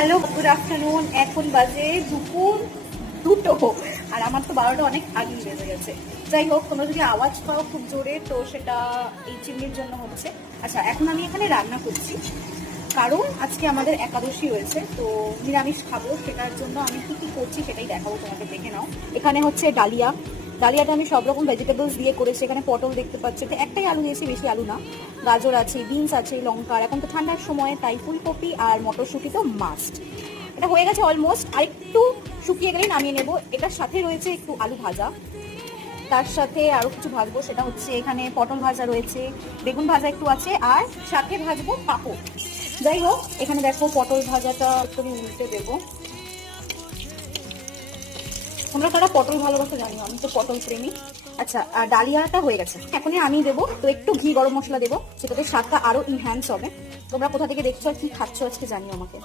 Hello, good afternoon. এখন বাজে দুপুর 2টো, আর আমার তো 12টা অনেক আগেই বেজে গেছে। যাই হোক, তোমরা যদি আওয়াজ পাও খুব জোরে, তো সেটা এই চিমনির জন্য হচ্ছে। আচ্ছা, এখন আমি এখানে রান্না করছি কারণ আজকে আমাদের একাদশী রয়েছে, তো নিরামিষ খাবো। সেটার জন্য আমি কি কি করছি সেটাই দেখাবো তোমাকে, দেখে নাও। এখানে হচ্ছে ডালিয়া। ডালিয়াটা আমি সব রকম ভেজিটেবলস দিয়ে করেছি। এখানে পটল দেখতে পাচ্ছি, তো একটাই আলু দিয়েছি, বেশি আলু না। গাজর আছে, বিনস আছে, লঙ্কা, আর এখন তো ঠান্ডার সময় তাই ফুলকপি আর মটরশুঁটি তো মাস্ট। এটা হয়ে গেছে অলমোস্ট, আর একটু শুকিয়ে গেলেই নামিয়ে নেব। এটার সাথে রয়েছে একটু আলু ভাজা, তার সাথে আরো কিছু ভাজবো, সেটা হচ্ছে এখানে পটল ভাজা রয়েছে, বেগুন ভাজা একটু আছে, আর সাথে ভাজবো পাঁপড়। যাই হোক, এখানে দেখো পটল ভাজাটা একটু আমি উল্টে দেবো। তোমরা তারা পটল ভালোবাসো জানিও, আমি তো পটল প্রেমী। আচ্ছা, ডালিয়াটা হয়ে গেছে, এখনই আমি দেবো। তো একটু ঘি গরম মশলা দেবো, সেটাতে স্বাদটা আরো ইনহ্যান্স হবে। তোমরা কোথা থেকে দেখছো আর কি খাচ্ছ আজকে জানিও আমাকে।